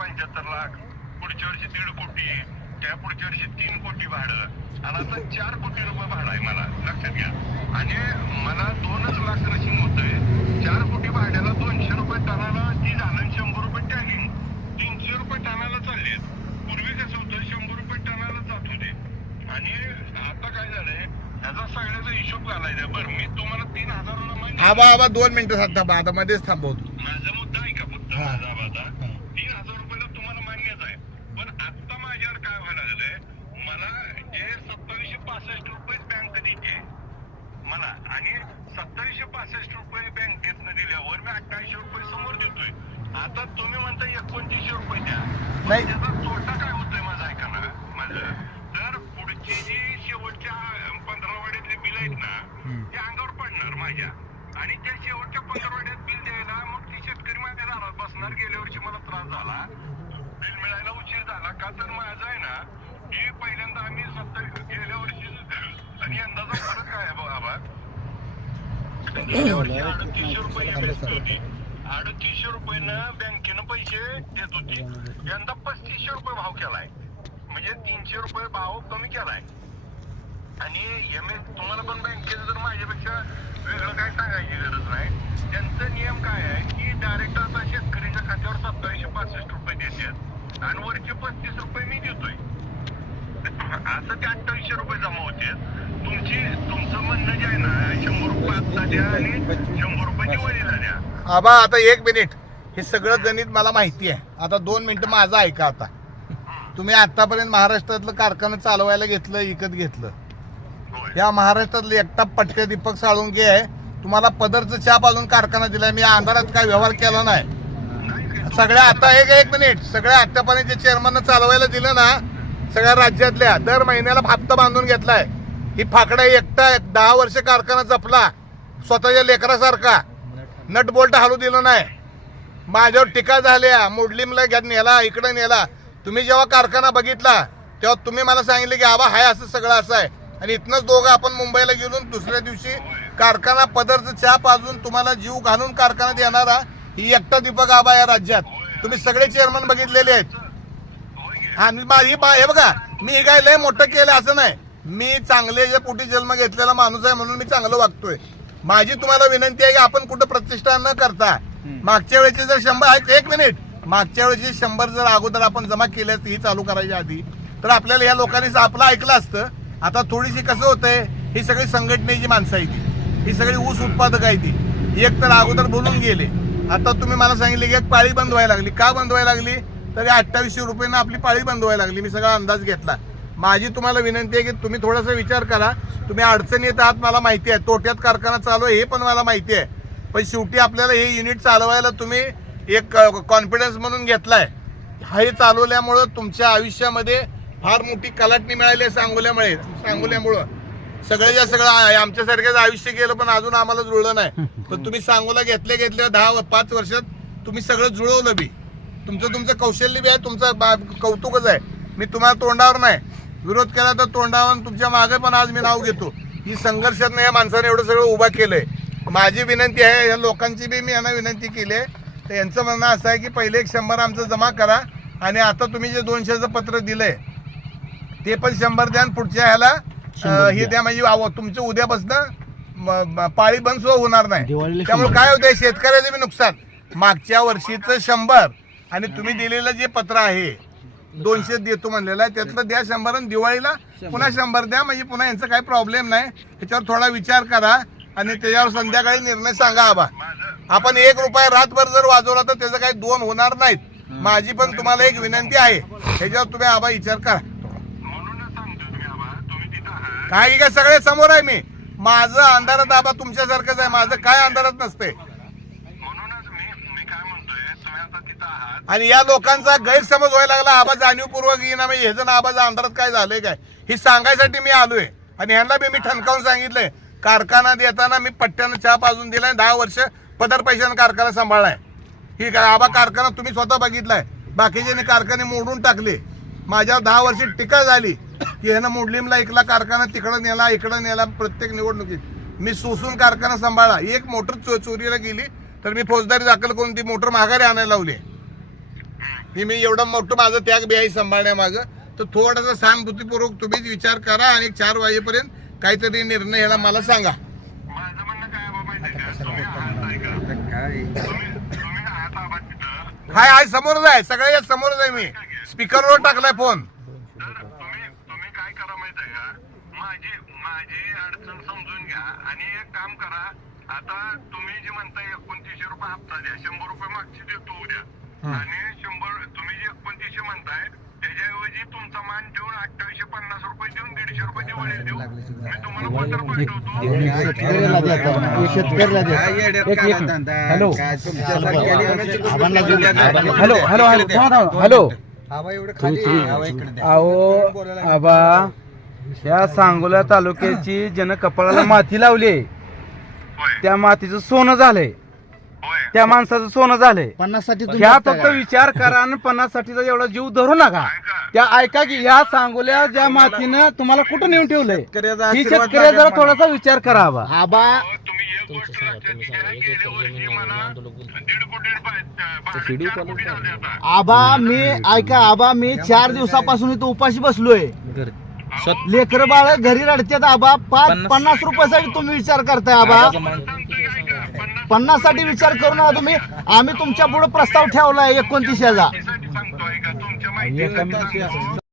75 लाख, पुढच्या वर्षी 1.5 कोटी, त्या पुढच्या वर्षी 3 कोटी भाडं, आणि आता 4 कोटी रुपये भाडं आहे मला, लक्षात घ्या. आणि मला 2च लाख रशिंग होतंय. 4 कोटी भाड्याला 200 रुपये टनाला ती झालं, 100 रुपये टॅगिंग, 300 रुपये टनाला चाललेत. पूर्वी कसं होतं 100 रुपये टनाला जात होते. आणि आता काय झालंय, ह्याचा सगळ्याचा हिशोब घालायचा. बरं, मी तुम्हाला 3,000 आबा 2 मिनिटं आता मध्येच थांबवतो. माझा मुद्दा आहे का फक्त माझा आता 3,000 रुपयाला तुम्हाला मान्यच आहे. पण आता माझ्यावर काय व्हायला लागलंय, मला जे 2765 रुपये बँक देते मला, आणि 2765 रुपये बँकेतनं दिल्यावर मी 2800 रुपये समोर देतोय. आता तुम्ही म्हणता 2900 रुपये द्या. नाही, त्याचा तोटा काय होतोय माझा, ऐका ना माझं. तर पुढची जी शेवटच्या 15 वाड्यातले बिल आहेत ना, ते अंगावर पडणार माझ्या, आणि त्या शेवटच्या 15 वाड्यात बिल द्यायला मग ती शेतकरी माझ्या दारात बसणार. गेल्या वर्षी मला त्रास झाला, बिल मिळायला उशीर झाला का, तर माझं आहे ना, हे पहिल्यांदा आम्ही गेल्या वर्षी आणि यंदाचा फरक काय आहे बाबा. गेल्या वर्षी 3800 रुपये MSP होती, 3800 रुपयानं बँकेनं पैसे देत होती. यंदा 3500 रुपये भाव केलाय, म्हणजे 300 रुपये भाव कमी केलाय. आणि तुम्हाला पण बँकेचं जर माझ्यापेक्षा वेगळं काय सांगायची गरज नाही. त्यांचा नियम काय आहे की डायरेक्ट आता शेतकऱ्याच्या खात्यावर 2765 रुपये देतात, आणि वरचे 35 रुपये मी देतोय. असं ते 2800 रुपये जमा होते. तुमचं म्हणणं जे आहे ना, 100 रुपये आता द्या आणि 100 रुपये दिवाळीला द्या. आबा आता 1 मिनिट, हे सगळं गणित मला माहिती आहे. आता 2 मिनिटं माझं ऐका. आता तुम्ही आतापर्यंत महाराष्ट्रातलं कारखाना चालवायला घेतलं, विकत घेतलं. या महाराष्ट्रातले एकटा पटके दीपक साळुंके आहे. तुम्हाला पदरचं छाप अजून कारखाना दिलाय. मी अंधारात काय व्यवहार केला नाही. सगळ्या आता 1 मिनिट, सगळ्या आतापर्यंत जे चेअरमननं चालवायला दिलं ना, सगळ्या राज्यातल्या दर महिन्याला हप्ता बांधून घेतलाय. ही फाकडा एकटा 10 वर्ष कारखाना जपला, स्वतःच्या लेकरासारखा. नट बोल्ट हलू दिलं नाही. माझ्यावर टीका झाल्या, मोडलीमला नेला, इकडे नेला. तुम्ही जेव्हा कारखाना बघितला तेव्हा तुम्ही मला सांगितले की आबा हाय असं सगळं असं आहे. आणि इथनंच दोघं आपण मुंबईला गेलो, दुसऱ्या दिवशी कारखाना पदरचं छाप अजून तुम्हाला जीव घालून कारखाना देणारा ही एकटा दीपक आबा या राज्यात. तुम्ही सगळे चेअरमन बघितलेले आहेत. आणि हे बघा, मी काय लय मोठं केलं असं नाही. मी चांगले जे पोटी जन्म घेतलेला माणूस आहे म्हणून मी चांगलं वागतोय. माझी तुम्हाला विनंती आहे की आपण कुठं प्रतिष्ठा न करता, मागच्या वेळेचे जर 100, 1 मिनिट, मागच्या वेळेचे 100 जर अगोदर आपण जमा केले असते ही चालू करायच्या आधी, तर आपल्याला या लोकांनी आपलं ऐकलं असतं. आता थोडीशी कसं होतंय, ही सगळी संघटनेची माणसं आहे ती, ही सगळी ऊस उत्पादक आहे ती. एक तर अगोदर बोलून गेले. आता तुम्ही मला सांगितले की एक पाळी बंद व्हायला लागली. का बंद व्हायला लागली, तरी 2800 रुपयानं आपली पाळी बंद व्हायला लागली. मी सगळा अंदाज घेतला. माझी तुम्हाला विनंती आहे की तुम्ही थोडासा विचार करा. तुम्ही अडचणीत आहात मला माहिती आहे, तोट्यात कारखाना चालू आहे हे पण मला माहिती आहे. पण शेवटी आपल्याला हे युनिट चालवायला तुम्ही एक कॉन्फिडन्स म्हणून घेतलाय. हे चालवल्यामुळं तुमच्या आयुष्यामध्ये फार मोठी कलाटणी मिळाली आहे. सांगोल्यामुळं सगळ्याच्या सगळं आमच्यासारख्याच आयुष्य गेलं, पण अजून आम्हाला जुळलं नाही. पण तुम्ही सांगोला घेतल्या 10-5 वर्षात तुम्ही सगळं जुळवलं बी. तुमचं कौशल्य बी आहे, तुमचं कौतुकच आहे. मी तुम्हाला तोंडावर नाही, विरोध केला तर तोंडावर तुमच्या मागे पण आज मी नाव घेतो. ही संघर्षात या माणसाने एवढं सगळं उभा केलंय. माझी विनंती आहे, या लोकांची बी मी यांना विनंती केली आहे. तर यांचं म्हणणं असं आहे की पहिले एक 100 आमचं जमा करा, आणि आता तुम्ही जे 200चं पत्र दिलंय ते पण 100 द्या, आणि पुढच्या ह्याला हे द्या. म्हणजे तुमचं उद्यापासून पाळी बंद सुद्धा होणार नाही. त्यामुळे काय होतंय, शेतकऱ्याचं बी नुकसान. मागच्या वर्षीचं 100 आणि तुम्ही दिलेलं जे पत्र आहे 200 देतो म्हणलेलं आहे, त्यातलं द्या 100, आणि दिवाळीला पुन्हा 100 द्या. म्हणजे पुन्हा यांचा काही प्रॉब्लेम नाही. त्याच्यावर थोडा विचार करा आणि त्याच्यावर संध्याकाळी निर्णय सांगा. आबा आपण 1 रुपया रातभर जर वाजवला तर त्याचं काही 2 होणार नाहीत. माझी पण तुम्हाला एक विनंती आहे, त्याच्यावर तुम्ही आबा विचार करा. काय काय सगळे समोर आहे. मी माझं अंधारात आबा तुमच्यासारखंच आहे. माझं काय अंधारात नसते. आणि या लोकांचा गैरसमज व्हायला लागला. आबा जाणीवपूर्वक येईना, हे जण आबाचा अंधारात काय झालंय काय हे सांगायसाठी मी आलोय. आणि ह्यांना बी मी ठणकावून सांगितलंय, कारखाना देताना मी पट्ट्यानं चहा पाजून दिलाय. 10 वर्ष पदर पैशानं कारखाना सांभाळलाय. ही आबा कारखाना तुम्ही स्वतः बघितलाय. बाकीचे कारखाने मोडून टाकले. माझ्यावर 10 वर्षी टीका झाली की ह्यानं मोडलीमला ऐकला कारखाना, तिकडं नेला, इकडं नेला. प्रत्येक निवडणुकीत मी सोसून कारखाना सांभाळला. एक मोटर चोरीला गेली तर मी फौजदारी दाखल करून ती मोटर माघारी आणायला लावली. ही मी एवढं मोठं माझं त्याग बी आहे सांभाळण्यामागं, तर थोडासा सहानुभूतीपूर्वक तुम्हीच विचार करा आणि 4 वाजेपर्यंत काहीतरी निर्णय ह्याला मला सांगा. माझं म्हणणं काय आहे बाबा माहिती आहे का, तुम्ही आहात ऐका, तुम्ही आहात आहात तिथं, हाय समोरच आहे, सगळ्या समोरच आहे, मी स्पीकरवर टाकलाय फोन. तर तुम्ही काय करा माहिती आहे का, माझी अडचण समजून घ्या आणि एक काम करा. आता तुम्ही जे म्हणताय 2900 रुपये हप्ता द्या, 100 रुपये मागची देतो उद्या, आणि 100 तुम्ही जे 2900 म्हणताय त्याच्याऐवजी तुमचा मान ठेवून 2850 रुपये देऊन 150 रुपये दिवाळी देऊ. मी तुम्हाला पत्र पाठवतो. हॅलो अहो आबा, या सांगोला तालुक्याची ज्यानं कपाळाला माती लावली, होय त्या मातीचं सोनं झालंय, होय त्या माणसाचं सोनं झालंय. 50 साठी ह्या फक्त विचार करा आणि 50 साठीचा एवढा जीव धरू नका. त्या ऐका की ह्या सांगोल्या ज्या मातीनं तुम्हाला कुठं नेऊन ठेवलंय, ही शेतकऱ्या जरा थोडासा विचार करा आबा. आबा तुम्ही एक गोष्ट लक्षात घ्या, गेल्या वर्षी मला 1.5 कोटी 4 कोटी झाले आता. आबा मी ऐका आबा, मी 4 दिवसापासून इथं उपाशी बसलोय. लेकर बाळ घरी रडतात आबा. 50 रुपयासाठी तुम्ही विचार करताय आबा. सांगतोय का, ऐका, 50 साठी विचार करू नका तुम्ही. आम्ही तुमच्या पुढे प्रस्ताव ठेवलाय 29 चा. साठी सांगतो ऐका, तुमच्या माहितीसाठी सांगतो.